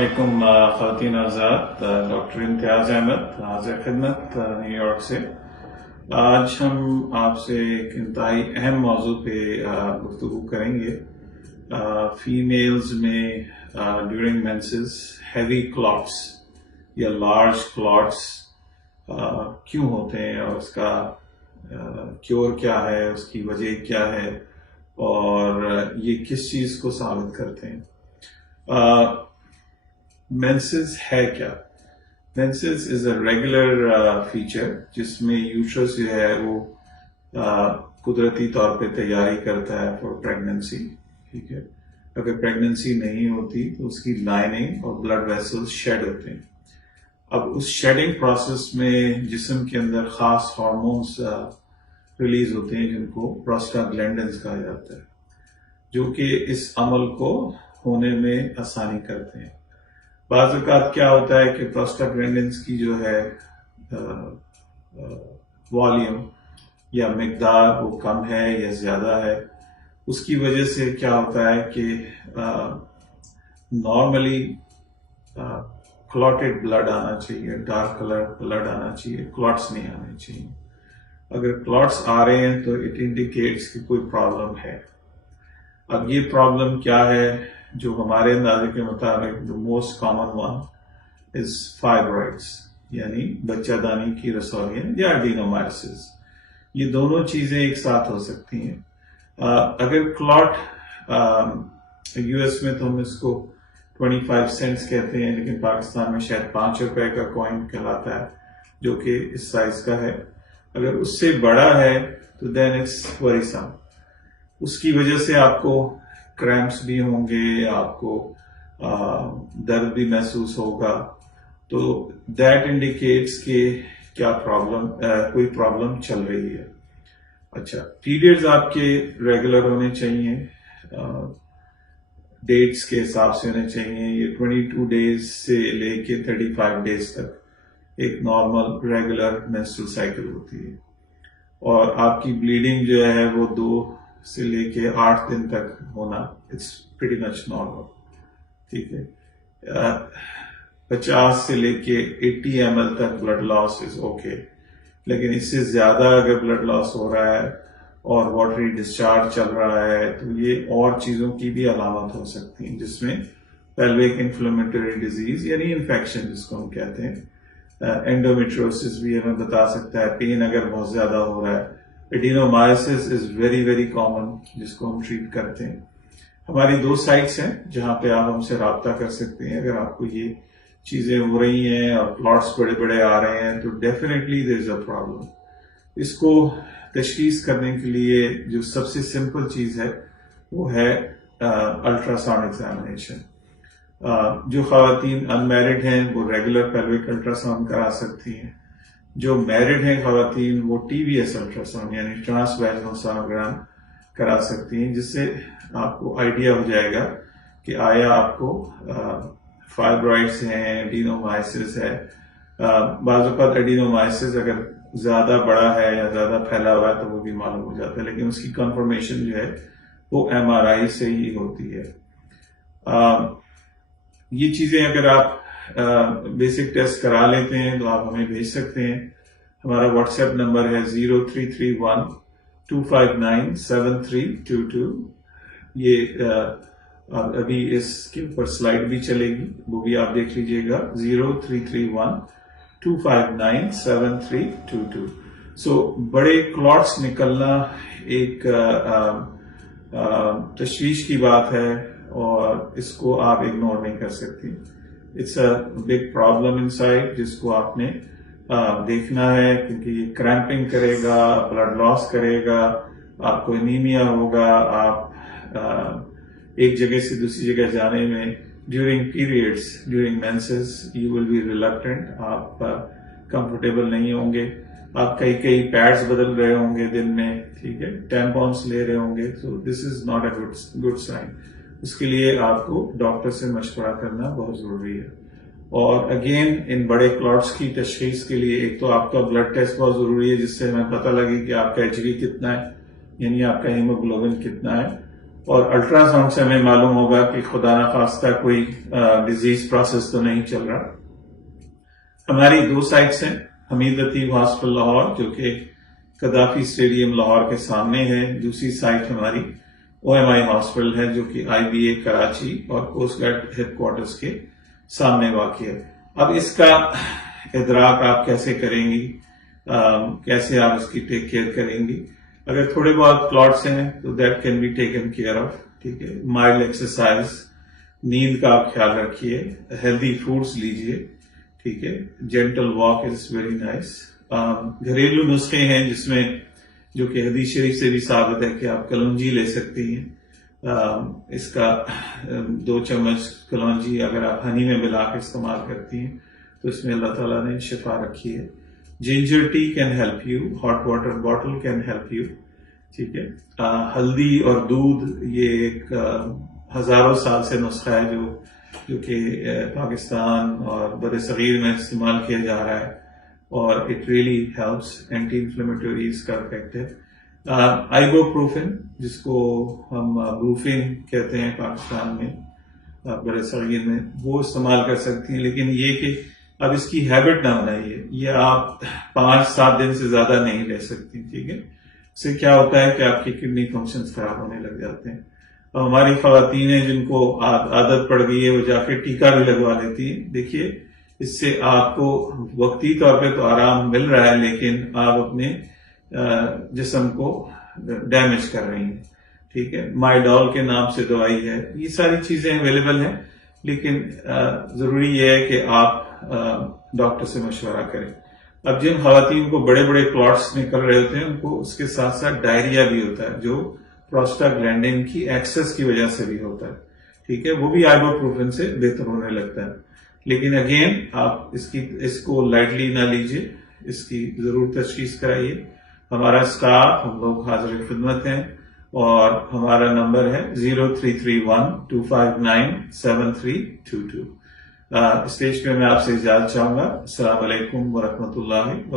अस्सलामुअलैकुम ख़वातीन आज़ाद। डॉक्टर इम्तियाज़ अहमद हाज़िर खिदमत न्यूयॉर्क से। आज हम आपसे एक इंतहाई अहम मौजू पे गुफ्तगू करेंगे। फीमेल्स में ड्यूरिंग मेंसेस हैवी क्लॉट्स या लार्ज क्लॉट्स क्यों होते हैं और उसका क्योर क्या है, उसकी वजह क्या है और ये किस चीज़ को साबित करते हैं। मेंसेस है क्या? Menses is a regular feature जिसमें यूट्रस जो है वो कुदरती तौर पे तैयारी करता है फॉर प्रेगनेंसी। ठीक है, अगर प्रेगनेंसी नहीं होती तो उसकी लाइनिंग और ब्लड वेसल्स शेड होते हैं। अब उस शेडिंग प्रोसेस में जिस्म के अंदर खास हार्मोन्स रिलीज होते हैं जिनको प्रोस्टाग्लैंडिन्स कहा जाता है, जो कि इस अमल को होने में आसानी करते हैं। बाज़ औक़ात क्या होता है कि प्रोस्टाग्लैंडिन्स की जो है वॉल्यूम या मिकदार वो कम है या ज़्यादा है। उसकी वजह से क्या होता है कि नॉर्मली क्लॉटेड ब्लड आना चाहिए, डार्क कलर ब्लड आना चाहिए, क्लॉट्स नहीं आने चाहिए। अगर क्लॉट्स आ रहे हैं तो इट इंडिकेट्स कि कोई प्रॉब्लम है। अब ये प्रॉब्लम क्या है? जो हमारे अंदाजे के मुताबिक the most common one is fibroids, यानी बच्चादानी की रसौलियां या एडिनोमायोसिस। ये दोनों चीजें एक साथ हो सकती हैं। अगर क्लॉट यूएस में तो हम इसको 25 सेंट्स कहते हैं, लेकिन पाकिस्तान में शायद 5 रुपए का कॉइन कहलाता है जो कि इस साइज का है। अगर उससे बड़ा है तो देन इट्स वरीसम। उसकी वजह से आपको क्रैम्प्स भी होंगे, आपको दर्द भी महसूस होगा, तो दैट इंडिकेट्स कि क्या प्रॉब्लम, कोई प्रॉब्लम चल रही है। अच्छा, पीरियड्स आपके रेगुलर होने चाहिए, डेट्स के हिसाब से होने चाहिए। ये 22 डेज से लेके 35 डेज तक एक नॉर्मल रेगुलर मेंस्ट्रुअल साइकिल होती है, और आपकी ब्लीडिंग जो है वो 2 से लेके 8 दिन तक होना इट्स प्रीटी मच नॉर्मल। ठीक है, 50 से लेके 80 ml तक ब्लड लॉस इज ओके, लेकिन इससे ज्यादा अगर ब्लड लॉस हो रहा है और वाटरी डिस्चार्ज चल रहा है तो ये और चीजों की भी अलामत हो सकती हैं, जिसमें पेल्विक इन्फ्लेमेटरी डिजीज यानी इन्फेक्शन जिसको हम कहते हैं, एंडोमेट्रियोसिस भी हमें बता सकता है। पेन अगर बहुत ज्यादा हो रहा है, adenomyosis is very very common जिसको हम ट्रीट करते हैं। हमारी 2 साइट्स हैं जहां पे आप हमसे राब्ता कर सकते हैं। अगर आपको ये चीजें हो रही हैं और प्लॉट्स बड़े बड़े आ रहे हैं तो definitely there is a problem. इसको तशखीस करने के लिए जो सबसे सिंपल चीज है वो है अल्ट्रासाउंड एग्जामिनेशन। जो खवातीन अनमैरिड हैं वो रेगुलर पेल्विक अल्ट्रासाउंड करा सकती हैं। जो मैरिड हैं खवातीन वो TVS अल्ट्रासाउंड यानी ट्रांसवैजिनल सोनोग्राम करा सकती हैं, जिससे आपको आइडिया हो जाएगा कि आया आपको फाइब्रॉइड्स हैं, एडिनोमायोसिस है। बाज़ औक़ात एडिनोमायोसिस अगर ज्यादा बड़ा है या ज्यादा फैला हुआ है तो वो भी मालूम हो जाता है, लेकिन उसकी कंफर्मेशन जो है वो MRI से ही होती है। ये चीजें अगर आप बेसिक टेस्ट करा लेते हैं तो आप हमें भेज सकते हैं। हमारा व्हाट्सएप नंबर है 0331 259 7322। ये अभी इसके ऊपर स्लाइड भी चलेगी, वो भी आप देख लीजिएगा, 0331 259 7322। सो बड़े क्लॉट्स निकलना एक तशवीश की बात है और इसको आप इग्नोर नहीं कर सकती। It's a big problem inside जिसको आपने देखना है, क्योंकि ये क्रैम्पिंग करेगा, ब्लड लॉस करेगा, आपको एनीमिया होगा, आप एक जगह से दूसरी जगह जाने में during periods, during menses you will be reluctant, आप कंफर्टेबल नहीं होंगे, आप कई पैड्स बदल रहे होंगे दिन में, ठीक है, टैम्पॉन्स ले रहे होंगे। So this is not a good sign. उसके लिए आपको डॉक्टर से मशवरा करना बहुत जरूरी है। और अगेन इन बड़े क्लॉट्स की तशखीस के लिए एक तो आपका ब्लड टेस्ट बहुत जरूरी है, जिससे हमें पता लगे कि आपका HB कितना है, यानी आपका हीमोग्लोबिन कितना है। اور الٹرا ساؤنڈ سے ہمیں معلوم ہوگا کہ خدا نخواستہ کوئی ڈیزیز پروسیس تو نہیں چل رہا. ہماری 2 سائٹس ہیں. حمید لطیف ہاسپٹل لاہور جو کہ قذافی اسٹیڈیم لاہور کے سامنے ہے. دوسری سائٹ ہماری OMI ہاسپٹل ہے جو کہ IBA کراچی اور کوسٹ گارڈ ہیڈ کوارٹرز کے سامنے واقع ہے. اب اس کا ادراک آپ کیسے کریں گی, کیسے آپ اس کی ٹیک کیئر کریں گی؟ اگر تھوڑے بہت کلاٹس ہیں تو that can be taken care of. ٹھیک ہے, مائلڈ ایکسرسائز, نیند کا آپ خیال رکھیے, ہیلدی فوڈز لیجیے. ٹھیک ہے, gentle walk is very nice. گھریلو نسخے ہیں جس میں جو کہ حدیث شریف سے بھی ثابت ہے کہ آپ کلونجی لے سکتی ہیں. اس کا 2 چمچ کلونجی اگر آپ ہنی میں ملا کے استعمال کرتی ہیں تو اس میں اللہ تعالیٰ نے شفا رکھی ہے. Ginger tea can help you, hot water bottle can help you. ٹھیک ہے, ہلدی اور دودھ یہ ایک ہزاروں سال سے نسخہ ہے جو کہ پاکستان اور بر صغیر میں استعمال کیا جا رہا ہے اور اٹ ریئلی ہیلپس. اینٹی انفلیمیٹریز کا افیکٹ ہے. آئیبوپروفن جس کو ہم بروفن کہتے ہیں پاکستان میں, بر صغیر میں, وہ استعمال کر سکتی ہیں. لیکن یہ کہ اب اس کی ہیبٹ نہ بنائیے, یہ آپ 5-7 دن سے زیادہ نہیں لے سکتی. ٹھیک ہے, اس سے کیا ہوتا ہے کہ آپ کی کڈنی فنکشنز خراب ہونے لگ جاتے ہیں. اب ہماری خواتین ہیں جن کو عادت پڑ گئی ہے وہ جا کے ٹیکا بھی لگوا لیتی ہیں. دیکھیے اس سے آپ کو وقتی طور پہ تو آرام مل رہا ہے لیکن آپ اپنے جسم کو ڈیمیج کر رہی ہیں. ٹھیک ہے, مائیڈول کے نام سے دوائی ہے. یہ ساری چیزیں اویلیبل ہیں لیکن ضروری یہ ہے کہ آپ ڈاکٹر سے مشورہ کریں. اب جن خواتین کو بڑے بڑے کلاٹس نکل رہے ہوتے ہیں ان کو اس کے ساتھ ساتھ ڈائریا بھی ہوتا ہے جو پروسٹاگلینڈن کی ایکسس کی وجہ سے بھی ہوتا ہے. ٹھیک ہے, وہ بھی آئیبوپروفن سے بہتر ہونے لگتا ہے. لیکن اگین آپ اس کو لائٹلی نہ لیجیے, اس کی ضرور تشخیص کرائیے. ہمارا اسٹاف, ہم لوگ حاضر خدمت ہیں اور ہمارا نمبر ہے 0331-259-7322. اسٹیج پہ میں آپ سے اجازت چاہوں گا. السلام علیکم ورحمۃ اللہ وبرکاتہ.